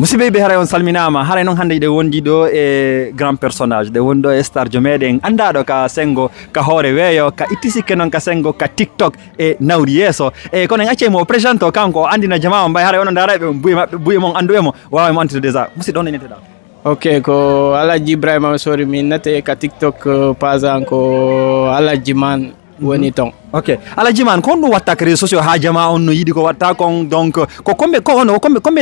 musidɓe ɓe haray on salminama haray noon hannde ɗe wondi ɗo e grand personnage ɗe woni ɗo e star jo meɗen andaɗo ka sengo ka hoore weeyo ka itti sikke noon ka sengo ka tiktok e nawri yeeso e kono en accemo o présente o kanko o andina jama o mbay haray onon daraɓe buye maɓɓe buye mon andu e mo wawa mo antude déjà musidɗo on neteɗa ok ko Alaji Ibrahima sori min nate ka tiktok pasan ko Alaji man woni ton ok Alaji man ko ɗum watta ko réseaux sociaux ha jama on no yiiɗi ko watta kon donc ko combien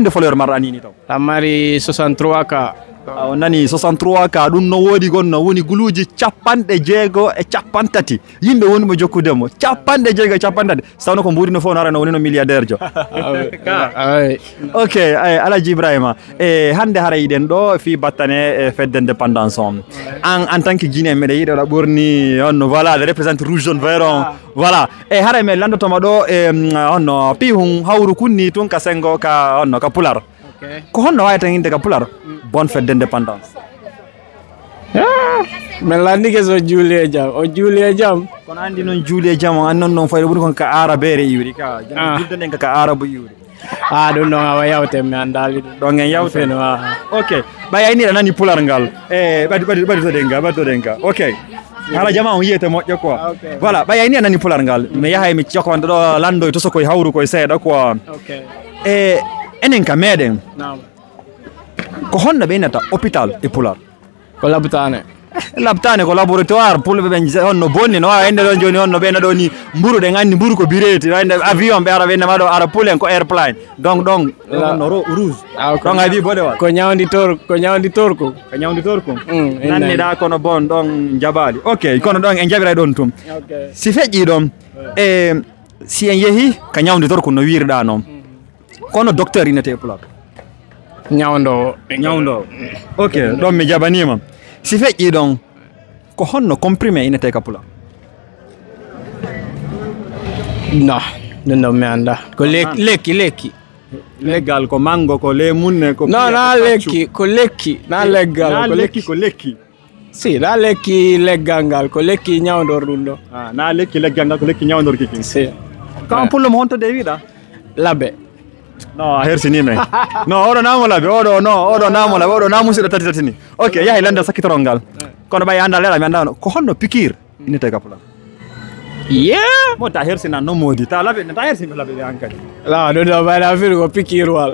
de followeur marɗa nini taw a mari 63 ka o nani 63 ka ɗum no woodi gonno woni guluuji 60 yimɓe woni mo jokkudemo 60 so tawno ko mbuurino fof no ara no woni no milliardaire jo ok Alaji Ibrahima e hannde hara yiɗen ɗo fi battane e fedde indépendance on en tant que guinéen meɗe yiɗe waɗa ɓorni on voilà de représente rouge jaune vert on voilà e hara men landotoma ɗo e onno pihum hawru kunni tun ka sengo ka onno ka pular ko honno wawi tan inde ka pular bonne fête d'indépendance min landike so juuli e jam kono andi noon juuli e jam o an noon noon fayde ɓuri kon ka arabeere iwri ka juldanen ka arabu iwri ɗum ɗon awa yawten mi andali ɗon en yawten ok ɓay ayniɗa nani pular ngal e ɓaɗitoɗen ga ok hala jama on yiyete moƴƴo quoi voilà ɓay ayni a nani pular ngal mi yahay mi cokonde ɗo landoy to sokoye hawru koye seeɗa quoi e enen ka meɗen ko honno ɓe innata hôpital e pular ko labtane ko laboratoire pulɓe ɓe honno bonni no wawi ende ɗon joni honno ɓeyna ɗo ni mburu ɗen anndi mburu ko bireti wayde avion ɓe ara ɓe innama ɗo ara poulen ko airplane donc ɗon honno rouge ɗon a wi boɗewal ko ñawditor ko nanniɗa kono bon ɗon jaɓali ok kono ɗon en jaɓiray ɗon tum si feƴƴi ɗon e si en yeehi ka ñawditor ko no wirɗa noon kono docteur innete e pular ñawdowo ok ɗon mi jaɓanima si feƴƴi ɗon ko honno comprimé innete ka pular non ɗum ɗon mi anda ko lekki leggal ko mango ko lemunne ko non na lekki ko lekki na leggal ko lekki si na lekki leggal ngal ko lekki ñawdor ɗum ɗo na lekki leggal ngal ko lekki ñawdor kiki si kam pullo mo honto de wiɗa labbe non a hersinime non oɗo namo laɓe oɗo namo laɓe oɗo na musidɗo tati ni ok yahay lande sakkitorol ngal kono ɓay anda leɗa mi andano ko honno piqure innete ka pular mo ta hersinan no moodi ta hersimɓe laɓe ɓe an kadi la ɗum ɗo mbaɗa firi ko piqure wal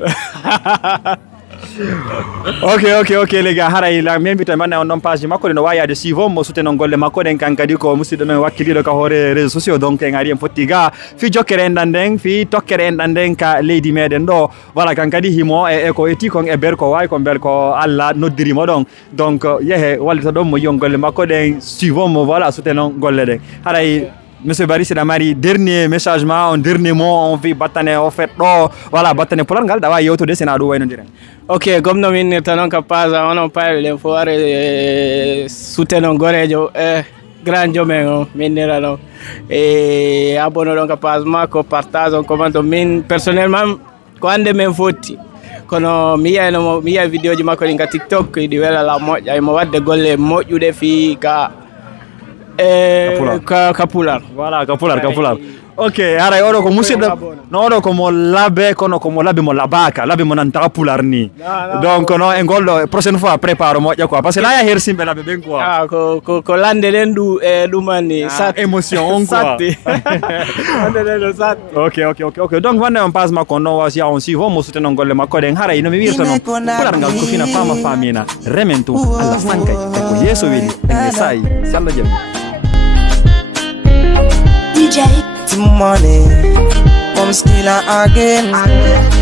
ok les gars haray la min mbita manne on ɗon page makko ɗe no wawi yade suivre mo souteno golle makko ɗen kan kadi ko musidɗo men wakkiliɗo ka hoore réseaux sociaux donc en ari en fotti ga fi jokkere enɗan nden fi tokkere enɗan nden ka leydi meɗen ɗo voilà kan kadi himo e ko eti kon e ber ko wawi ko bel ko Allah noddirimo ɗon donc yeehe wallita ɗon mo yiyon golle makko ɗen suivre mo voilà souteno golle ɗen haray monsieur Barry siɗa mari dernier message ma on dernier mot on fi battane o fait ɗo voilà battane pular ngal ɗa wawi yewtude sina ɗum waynodiren ok comme no min nirta noon ka pasa onon payɓe ɗen fo ware souteno gorejo grand jomen o min nira noon e abonno ɗon ka page makko partage on commente min personnellement ko hande min fotti kono mi yiyay vidéo ji makko ɗin ka tiktok ɗi welala moƴƴa imo wadde golle moƴƴuɗe fi ka pular voilà ka pular ok haray oɗo ko musidɗo no oɗo komo laabe kono komo laabe mo labaka laabe mo nanta pular ni donc no e golɗo prochaine fois prépare moƴƴa quoi parce que la ya hersimɓe laabe ɓen quoi ko lande ɗen ɗumanni émotion on quoi lande ɗen ɗo satti ok donc wanne on passe makko noon wasiya on suive mo souteno golle makko ɗen haray nomi wirtono pular ngal ko fina fama famina remen tum Allah sankay e ko yeeso weeli ene sayi si Allah jaɓi DJ money, come still again.